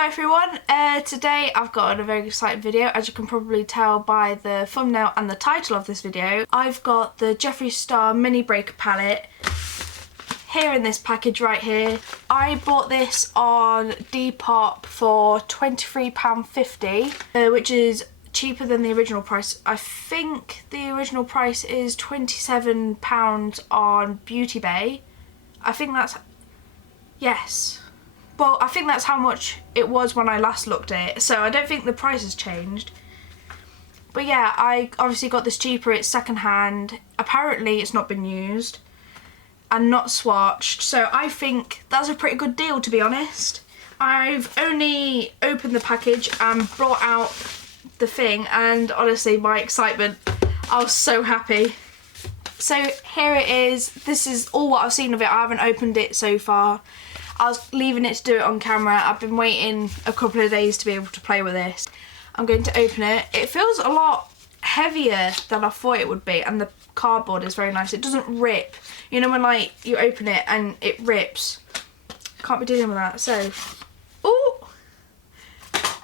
Hello everyone, today I've got a very exciting video. As you can probably tell by the thumbnail and the title of this video, I've got the Jeffree Star Mini Breaker palette here in this package right here. I bought this on Depop for £23.50, which is cheaper than the original price. I think the original price is £27 on Beauty Bay. I think that's, yes. Well, I think that's how much it was when I last looked at it, so I don't think the price has changed. But yeah, I obviously got this cheaper, it's second hand. Apparently it's not been used and not swatched, so I think that's a pretty good deal, to be honest. I've only opened the package and brought out the thing, and honestly my excitement, I was so happy. So here it is. This is all what I've seen of it. I haven't opened it so far. I was leaving it to do it on camera. I've been waiting a couple of days to be able to play with this. I'm going to open it. It feels a lot heavier than I thought it would be, and the cardboard is very nice. It doesn't rip. You know when like you open it and it rips? Can't be dealing with that. So, ooh!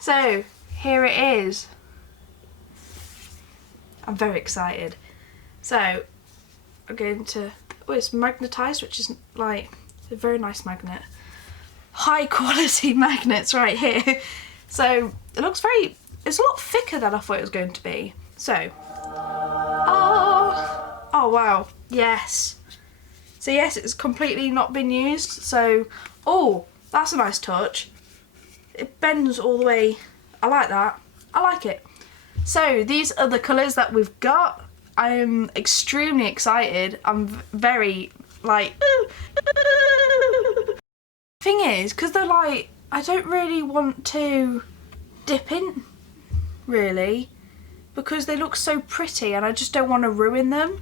So, here it is. I'm very excited. So, I'm going to, oh, it's magnetised, which is like a very nice magnet. High quality magnets right here. So it looks very, it's a lot thicker than I thought it was going to be. So, oh wow, yes. So yes, it's completely not been used. So, oh, that's a nice touch. It bends all the way. I like that. I like it. So these are the colours that we've got. I'm extremely excited. I'm very like, thing is, because they're like, I don't really want to dip in, really, because they look so pretty and I just don't want to ruin them.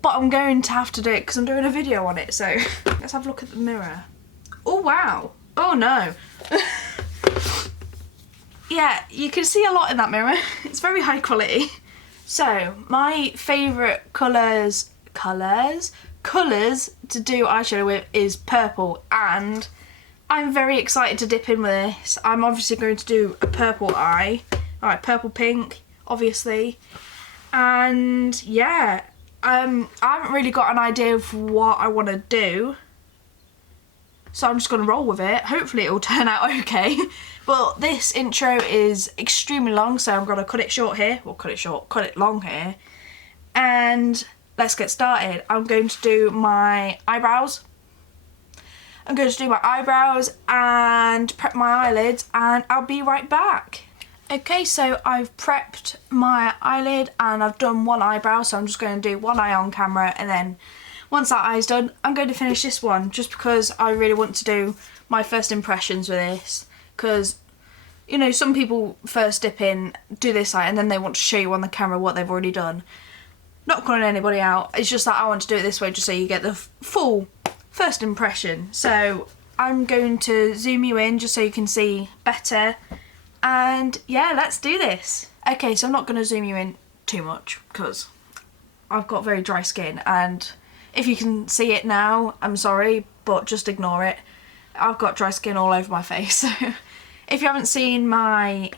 But I'm going to have to do it because I'm doing a video on it, so let's have a look at the mirror. Oh wow, oh no. Yeah, you can see a lot in that mirror. It's very high quality. So, my favourite colours to do eyeshadow with is purple, and I'm very excited to dip in with this. I'm obviously going to do a purple eye, alright, purple pink, obviously, and yeah, I haven't really got an idea of what I want to do, so I'm just going to roll with it. Hopefully it will turn out okay. But this intro is extremely long, so I'm going to cut it short here, or cut it long here, and let's get started. I'm going to do my eyebrows. And prep my eyelids, and I'll be right back. Okay, so I've prepped my eyelid and I've done one eyebrow, so I'm just going to do one eye on camera, and then once that eye's done, I'm going to finish this one, just because I really want to do my first impressions with this, because, you know, some people first dip in, do this eye, and then they want to show you on the camera what they've already done. Not calling anybody out, it's just that I want to do it this way just so you get the full first impression. So I'm going to zoom you in just so you can see better, and yeah, let's do this. Okay, so I'm not going to zoom you in too much because I've got very dry skin, and if you can see it now, I'm sorry, but just ignore it. I've got dry skin all over my face, so if you haven't seen my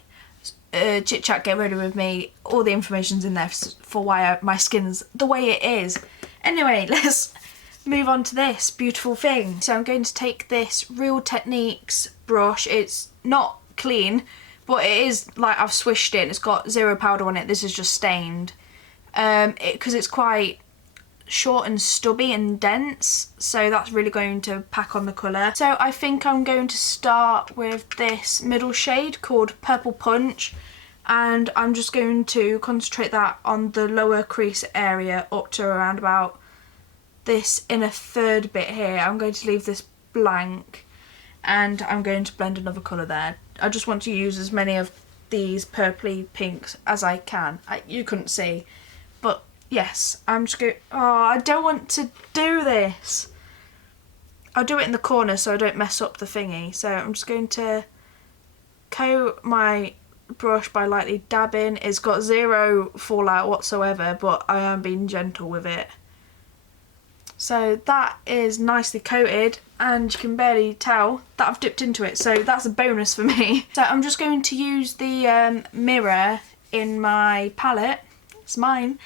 Chit Chat Get Ready With Me, all the information's in there for why my skin's the way it is. Anyway, let's move on to this beautiful thing. So I'm going to take this Real Techniques brush. It's not clean, but it is like I've swished it. It's got zero powder on it. This is just stained because it's quite short and stubby and dense, so that's really going to pack on the colour. So I think I'm going to start with this middle shade called Purple Punch, and I'm just going to concentrate that on the lower crease area up to around about this inner third bit here. I'm going to leave this blank, and I'm going to blend another colour there. I just want to use as many of these purpley pinks as I can. You couldn't see, but yes, I'm just going, oh, I don't want to do this. I'll do it in the corner so I don't mess up the thingy. So I'm just going to coat my brush by lightly dabbing. It's got zero fallout whatsoever, but I am being gentle with it. So that is nicely coated, and you can barely tell that I've dipped into it, so that's a bonus for me. So I'm just going to use the mirror in my palette. It's mine.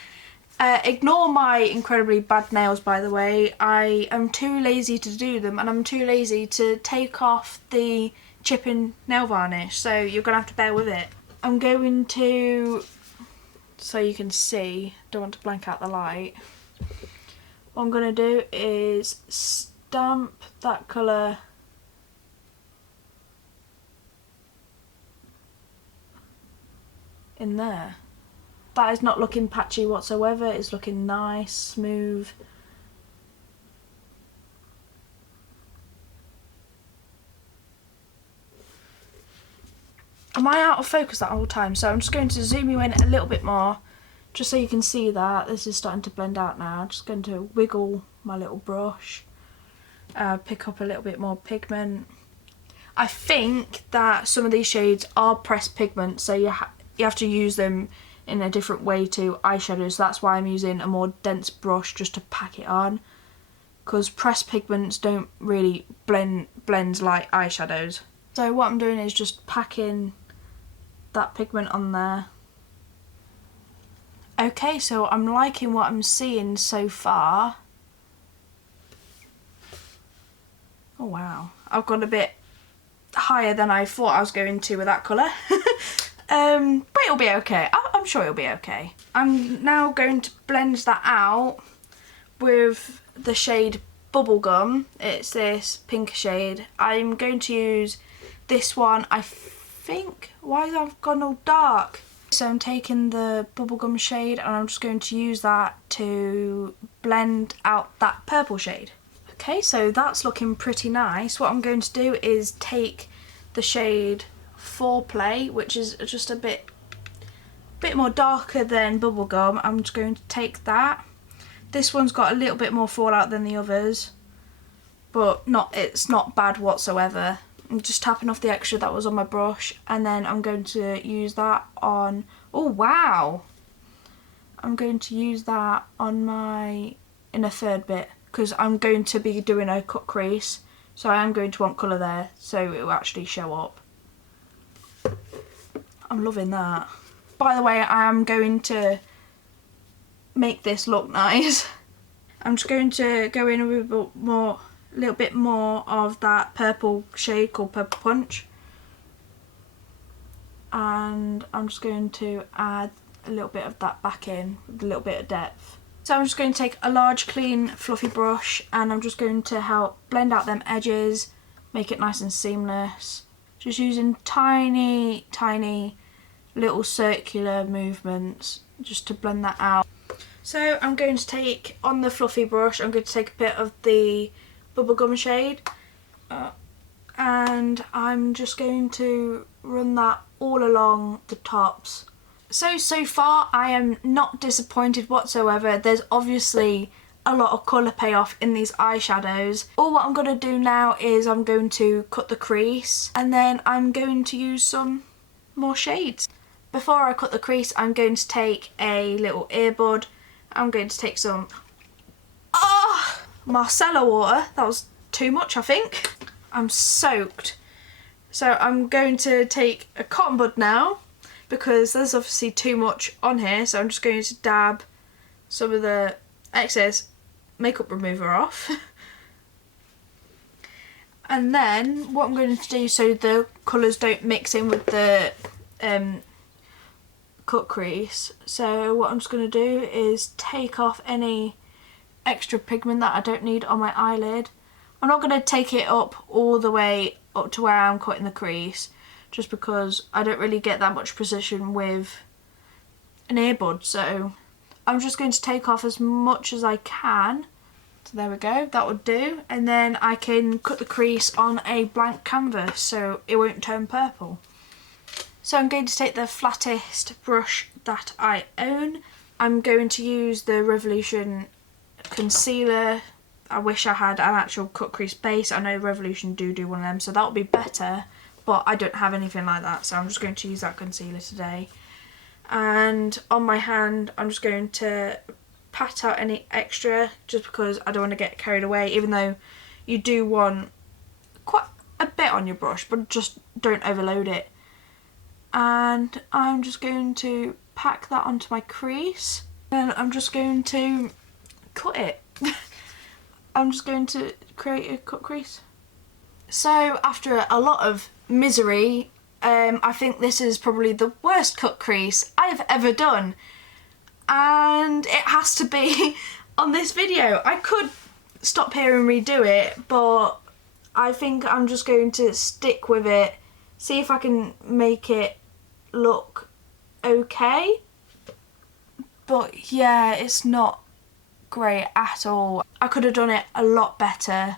Ignore my incredibly bad nails, by the way. I am too lazy to do them, and I'm too lazy to take off the chipping nail varnish, so you're gonna have to bear with it. I'm going to, so you can see, don't want to blank out the light. What I'm gonna do is stamp that colour in there. That is not looking patchy whatsoever, it's looking nice, smooth. Am I out of focus that whole time? So I'm just going to zoom you in a little bit more, just so you can see that. This is starting to blend out now. I'm just going to wiggle my little brush, pick up a little bit more pigment. I think that some of these shades are pressed pigment, so you have to use them in a different way to eyeshadows. So that's why I'm using a more dense brush just to pack it on, because pressed pigments don't really blend like eyeshadows. So what I'm doing is just packing that pigment on there. Okay, so I'm liking what I'm seeing so far. Oh wow, I've got a bit higher than I thought I was going to with that colour. But it'll be okay. I'm sure it'll be okay. I'm now going to blend that out with the shade Bubblegum. It's this pink shade. I'm going to use this one, I think. Why has it gone all dark? So I'm taking the Bubblegum shade and I'm just going to use that to blend out that purple shade. Okay, so that's looking pretty nice. What I'm going to do is take the shade Foreplay, which is just a bit more darker than Bubblegum. I'm just going to take that. This one's got a little bit more fallout than the others, but it's not bad whatsoever. I'm just tapping off the extra that was on my brush, and then I'm going to use that on, oh wow! I'm going to use that on my inner third bit, because I'm going to be doing a cut crease, so I am going to want colour there, so it will actually show up. I'm loving that. By the way, I am going to make this look nice. I'm just going to go in with a little bit more of that purple shade called Purple Punch, and I'm just going to add a little bit of that back in with a little bit of depth. So I'm just going to take a large clean fluffy brush and I'm just going to help blend out them edges, make it nice and seamless, just using tiny little circular movements just to blend that out. So I'm going to take, on the fluffy brush, I'm going to take a bit of the Bubblegum shade and I'm just going to run that all along the tops. So far I am not disappointed whatsoever. There's obviously a lot of colour payoff in these eyeshadows. All what I'm going to do now is I'm going to cut the crease and then I'm going to use some more shades. Before I cut the crease, I'm going to take a little earbud. I'm going to take some Marcella water. That was too much, I think. I'm soaked. So I'm going to take a cotton bud now, because there's obviously too much on here, so I'm just going to dab some of the excess makeup remover off. And then what I'm going to do, so the colours don't mix in with the cut crease, so what I'm just going to do is take off any extra pigment that I don't need on my eyelid. I'm not going to take it up all the way up to where I'm cutting the crease, just because I don't really get that much precision with an earbud, so I'm just going to take off as much as I can. So there we go, that would do, and then I can cut the crease on a blank canvas so it won't turn purple. So I'm going to take the flattest brush that I own. I'm going to use the Revolution concealer. I wish I had an actual cut crease base. I know Revolution do one of them, so that would be better, but I don't have anything like that, so I'm just going to use that concealer today. And on my hand, I'm just going to pat out any extra, just because I don't want to get carried away, even though you do want quite a bit on your brush, but just don't overload it. And I'm just going to pack that onto my crease, and I'm just going to cut it. I'm just going to create a cut crease. So after a lot of misery, I think this is probably the worst cut crease I've ever done, and it has to be on this video. I could stop here and redo it, but I think I'm just going to stick with it, see if I can make it look okay. But yeah, it's not great at all. I could have done it a lot better,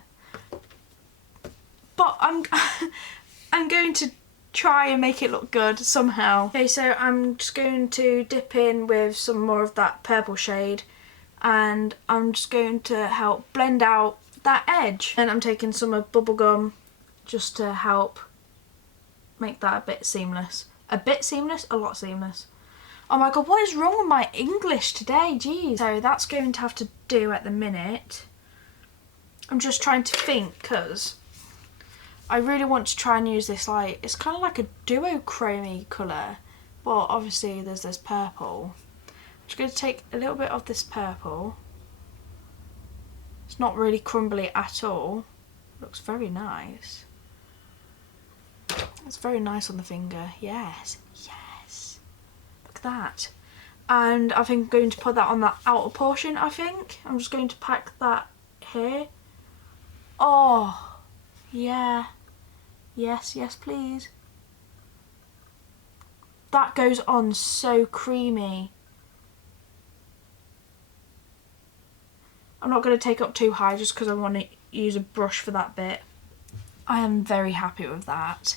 but I'm going to try and make it look good somehow. Okay, so I'm just going to dip in with some more of that purple shade, and I'm just going to help blend out that edge. And I'm taking some of bubblegum just to help make that a bit seamless. A bit seamless? A lot seamless. Oh my god, what is wrong with my English today? Jeez. So that's going to have to do at the minute. I'm just trying to think, because I really want to try and use this, like, it's kind of like a duochrome colour, but obviously there's this purple. I'm just going to take a little bit of this purple. It's not really crumbly at all. It looks very nice. It's very nice on the finger. Yes, yes. Look at that. And I think I'm going to put that on that outer portion, I think. I'm just going to pack that here. Oh, yeah. Yes, yes, please. That goes on so creamy. I'm not going to take up too high just because I want to use a brush for that bit. I am very happy with that.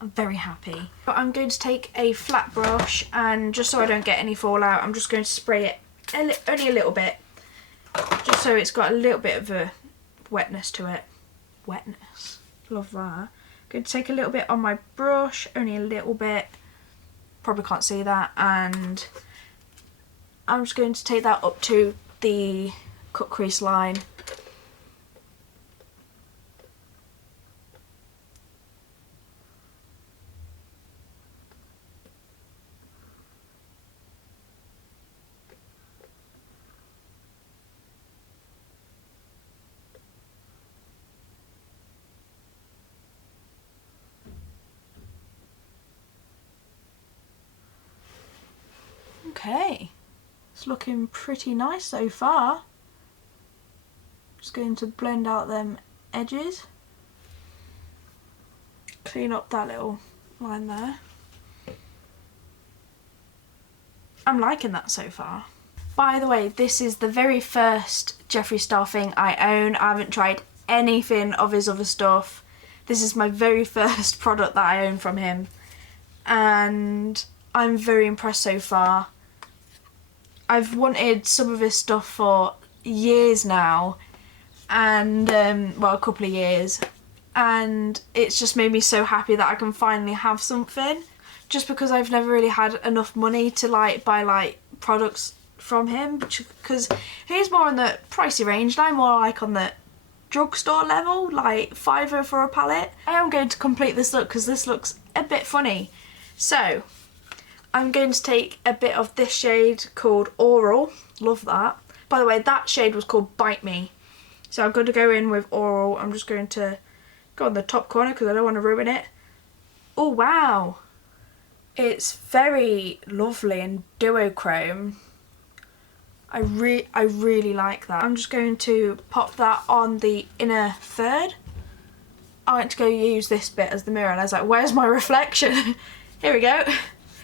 I'm very happy. But I'm going to take a flat brush, and just so I don't get any fallout, I'm just going to spray it only a little bit, just so it's got a little bit of a wetness to it. Wetness. Love that. I'm going to take a little bit on my brush, only a little bit. Probably can't see that. And I'm just going to take that up to the cut crease line. Okay, it's looking pretty nice so far. Just going to blend out them edges. Clean up that little line there. I'm liking that so far. By the way, this is the very first Jeffree Star thing I own. I haven't tried anything of his other stuff. This is my very first product that I own from him, and I'm very impressed so far. I've wanted some of his stuff for years now, and well, a couple of years, and it's just made me so happy that I can finally have something, just because I've never really had enough money to like buy like products from him, because he's more in the pricey range and I'm more like on the drugstore level, like £5 for a palette. I am going to complete this look because this looks a bit funny. So I'm going to take a bit of this shade called Oral. Love that. By the way, that shade was called Bite Me. So I'm going to go in with Oral. I'm just going to go on the top corner because I don't want to ruin it. Oh wow. It's very lovely and duochrome. I really like that. I'm just going to pop that on the inner third. I went to go use this bit as the mirror and I was like, where's my reflection? Here we go.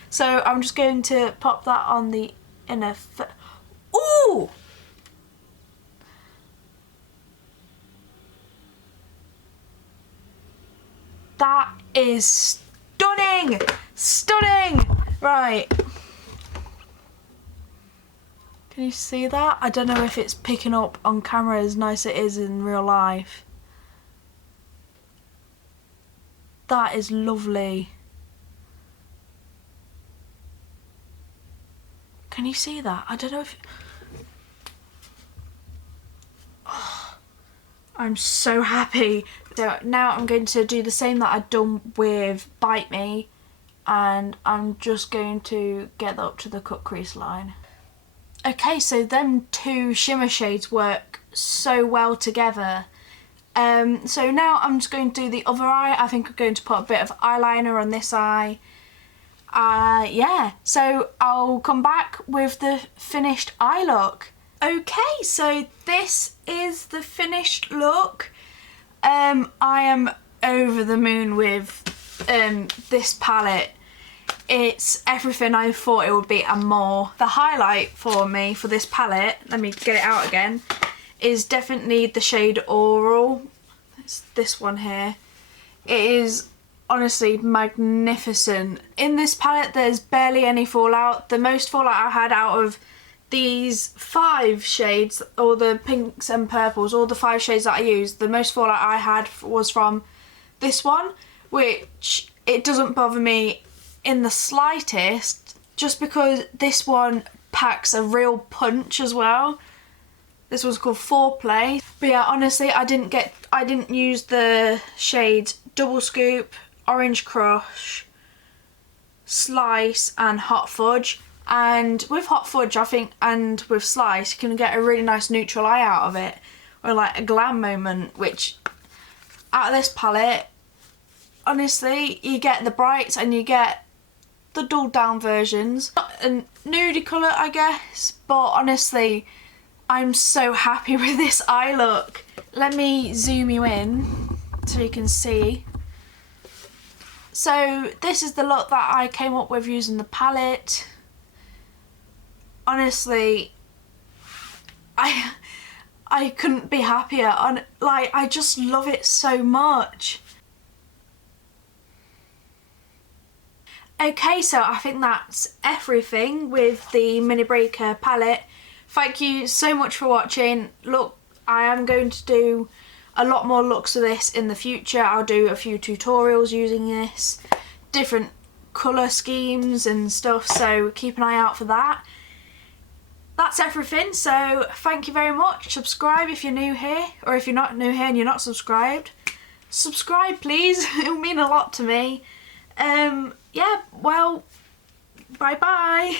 So I'm just going to pop that on the inner third. Ooh! That is stunning! Stunning! Right. Can you see that? I don't know if it's picking up on camera as nice as it is in real life. That is lovely. Can you see that? I don't know if... Oh, I'm so happy. So now I'm going to do the same that I'd done with Bite Me, and I'm just going to get that up to the cut crease line. Okay, so them two shimmer shades work so well together. So now I'm just going to do the other eye. I think I'm going to put a bit of eyeliner on this eye. Yeah, so I'll come back with the finished eye look. Okay, so this is the finished look. I am over the moon with this palette. It's everything I thought it would be and more. The highlight for me for this palette, let me get it out again, is definitely the shade Oral. It's this one here. It is honestly magnificent. In this palette there's barely any fallout. The most fallout I had out of these 5 shades, all the pinks and purples, all the 5 shades that I used, the most fallout I had was from this one, which it doesn't bother me in the slightest, just because this one packs a real punch as well. This one's called Foreplay. But yeah, honestly, I didn't use the shades Double Scoop, Orange Crush, Slice and Hot Fudge. And with Hot Fudge, I think, and with Slice, you can get a really nice neutral eye out of it, or like a glam moment, which out of this palette, honestly, you get the brights and you get the dulled down versions. Not a nudie colour, I guess, but honestly, I'm so happy with this eye look. Let me zoom you in so you can see. So this is the look that I came up with using the palette. Honestly, I couldn't be happier. I just love it so much. Okay, so I think that's everything with the Mini Breaker palette. Thank you so much for watching. Look, I am going to do a lot more looks of this in the future. I'll do a few tutorials using this, different colour schemes and stuff, so keep an eye out for that. That's everything, so thank you very much. Subscribe if you're new here, or if you're not new here and you're not subscribed. Subscribe please, it will mean a lot to me. Yeah, well, bye bye.